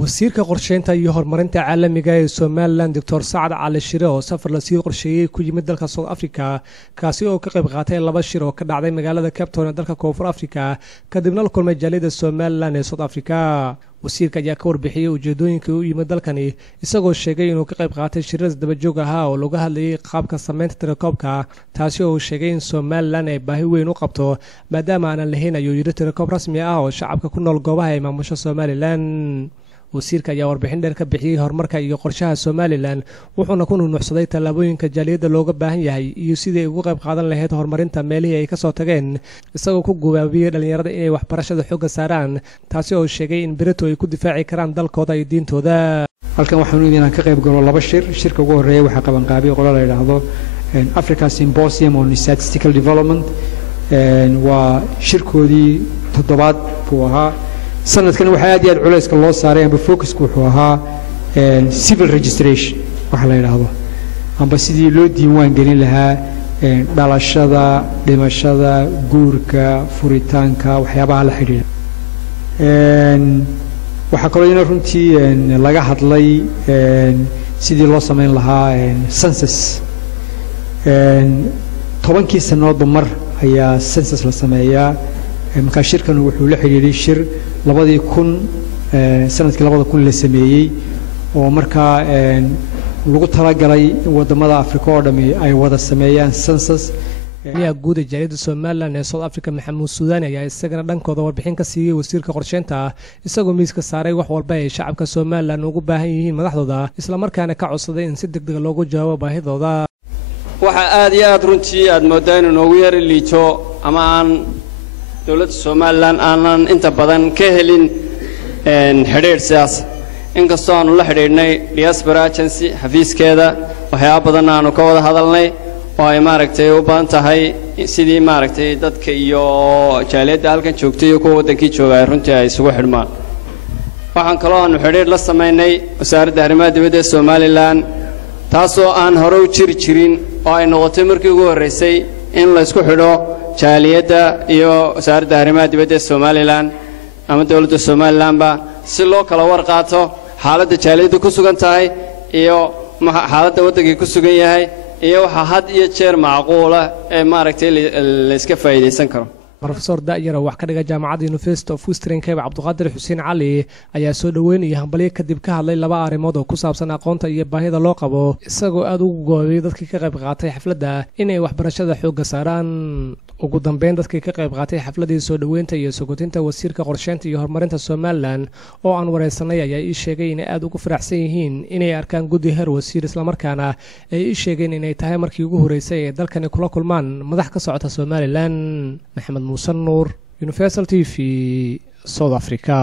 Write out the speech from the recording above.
wasiirka qorsheynta iyo horumarinta caalamiga ee Somaliland Dr. Saad Cali Shire oo safar la sii qorsheeyay ku yimid dalka South Africa kaasi oo ka qayb qaatay laba shir oo ka dhacday magaalada Cape Town ee dalka Koonfur Afrika kadibna la kulmay jaaliyada Somaliland ee South Africa wasiirka ayaa ka warbixiyay ujeedooyinka uu yimid dalkani isagoo sheegay inuu ka qayb qaatay shirada daba joog ah oo laga hadlayay qaabka sameynta tirakoobka taasi oo sheegay in Somaliland ay baahi weyn u qabto maadaama aan lahayn ayuu yiri tirakoob rasmi ah oo shacabka ku nool goobaha ay maamusho Somaliland wasiirka ayaa warbixin dheer ka bixiyay horumarka iyo qorshaha Somaliland wuxuuna ku nuuxsaday talaabooyinka jaaliyada looga baahan yahay iyo sidii ay uga qayb qaadan lahayd horumarinta meelihii ay ka soo tageen isagoo ku gubaabiyay dhalinyarada inay waxbarashada xoogga saaraan taasi oo sheegay in berito ay ku difaaci karaan dalkooda iyo diintooda halkan waxaan inaan ka qayb galo laba shirka ugu horeeyay waxa qaban qaabiyay qolada la yiraahdo Africa Symposium on Statistical Development waa shirkoodii toddobaad buu ahaa sanadkan waxa aad iyo aad culayska loo saaray amba focusku wuxuu ahaa civil registration waxa la yiraahdo amba sidii loo diiwaan gelin lahaa dhalashada dhimashada guurka furitaanka waxyaabaha la xiriira waxa kaloo ina runtii laga hadlay sidii loo sameyn lahaa census 10 sanadoodba mar ayaa census la sameeyaa marka shirkan wuxuu la xiriiray shir 2000 sanadkii 2000 la sameeyay oo marka lagu talagalay wadamada Afrika oo dhami ay wada sameeyaan census ayaa guud jaaliyada Somaliland ee South Africa Maxamuud Suudaan ayaa isagana dhankooda warbixin ka siiyay wasiirka qorsheynta isagoo miiska saaray wax walba ay shacabka Somaliland ugu baahan yihiin madaxdooda isla markaana ka codsaday in si degdeg ah loogu jawaabo baahidooda waxa aad iyo aad runtii aad moodaan inuu ugu yar liito ama aan dawladda Somaliland aanan inta badan ka helin xiriir siyaasi inkastoo aanu la xiriirnay diaspora agency xafiiskeeda waxyaabo badan aanu ka wada hadalnay oo ay maaragtay u baahan tahay sidii maaragtay dadka iyo jaaliyada halkan joogtay iyo kuwa wadankii joogay runtii ay isugu xidhmaan waxaan kaloo aanu xiriir la sameynay wasaaradda arrimaha dibadda ee Somaliland taasoo aan hore u jirin oo ay noqotay markii ugu horeysay in la isku xidho jaaliyada iyo wasaaradda arrimaha dibadda ee Somaliland ama dawladda Somaliland ba si loo kala war qaato xaaladda jaaliyadu ku sugan tahay iyo xaaladda waddanka ku sugan yahay iyo waxa had iyo jeer macquul ah ee maaragtay la iska faa'iideysan karo Professor Daayira wax ka dhiga jaamacadda University of Western Cape Cabduqaadir Xuseen Cali ayaa soo dhaweynaya hambalyo kadib ka hadlay laba arrimood oo ku saabsan aqoonta iyo baahida loo qabo isagoo aad ugu go'ay dadkii ka qayb qaatay xafladda inay waxbarashada xoogga saaraan ugu dambeyn dadkii ka qayb qaatay xafladii soo dhaweynta iyo sugutinta wasiirka qorsheynta iyo horumarinta Somaliland oo aan wareysanay ayaa ii sheegay in aad ugu faraxsan yihiin inay arkaan guddi heer wasiir isla markaana ay ii sheegeen inay tahay markii ugu horeysay ee dalkani kula kulmaan madax ka socota Somaliland Maxamed Musa Nuur Universal TV South Africa